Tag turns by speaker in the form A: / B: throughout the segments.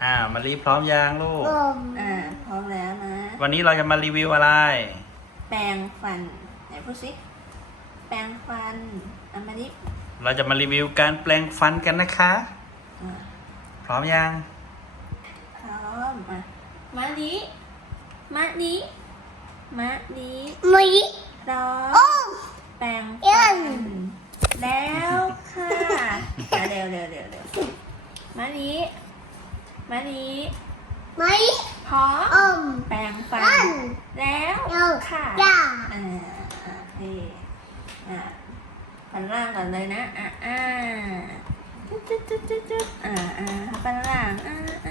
A: มารีพร้อมยังลูก
B: พร้อมแล้วนะ
A: วันนี้เราจะมารีวิวอะไร
B: แปรงฟันไหนพูดสิแปรงฟันมาดิ
A: เราจะมารีวิวการแปรงฟันกันนะคะ พร้อมยัง
B: พร้อมมาดิมาดิพร้อมแปรงฟันแล้วค่ะเร็วมาดิพร้อมแปรงฟันแล้วค่ะฟันล่างก่อนเลยนะฟันล่าง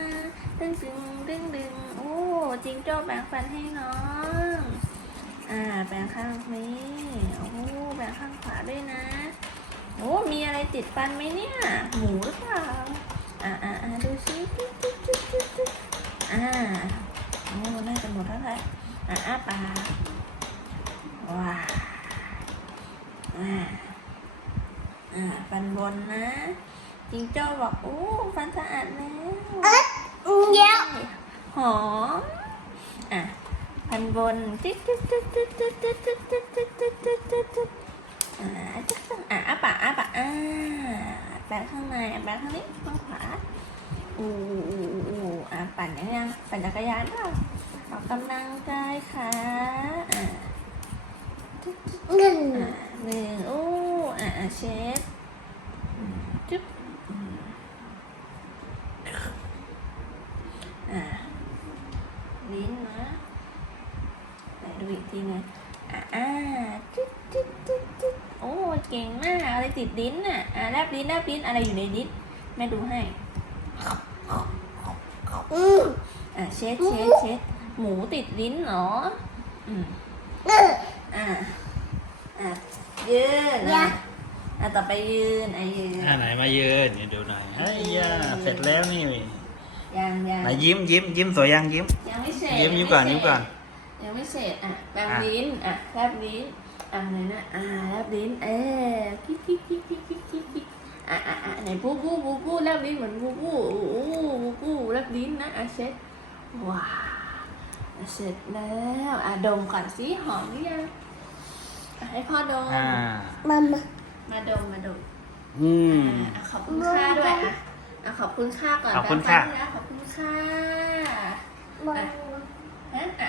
B: ดึงโอ้จิงโจ้แปรงฟันให้น้องแปรงข้างนี้โอ้แปรงข้างขวาด้วยนะโอ้มีอะไรติดฟันไหมเนี่ยหมูหรือเปล่าดูสิโอ้น่าจะหมดแล้วแหละปากว้าฟันบนนะจิงโจ้บอกโอ้ฟันสะอาดแล้วหอมฟันบนปากแปะข้างในแปะข้างนี้ข้างขวาปั่นยังปั่นจักรยานเปล่าออกกำลังกายค่ะหนึ่งเช็ดจุ๊บลิ้นนะไหนดูอีกทีนึงจุ๊บโอ้เก่งมากอะไรติดลิ้นแลบลิ้นอะไรอยู่ในลิ้นแม่ดูให้เช็ดหมูติดลิ้นเหรอยืนต่อไปยืน
A: ไหนมายืนดูหน่อยเสร็จแล้วนี่
B: ยัง
A: ไหนยิ้มสวยยังยิ้ม
B: ยังไม่เสร็จ
A: ยิ้มก่อน
B: ยังไม่เสร็จแปรงลิ้นแลบลิ้นอะไรนะแลบลิ้นกิ๊กไหนบูแลบลิ้นเหมือนบูแลบลิ้นนะเช็ดว้าเสร็จแล้วดมก่อนสิหอมหรือยังให้พ่อดมมาดมขอบคุณค่าด้วยขอบคุณค่าก่อน
A: ขอบคุณค่ะ
B: ขอบคุณค่า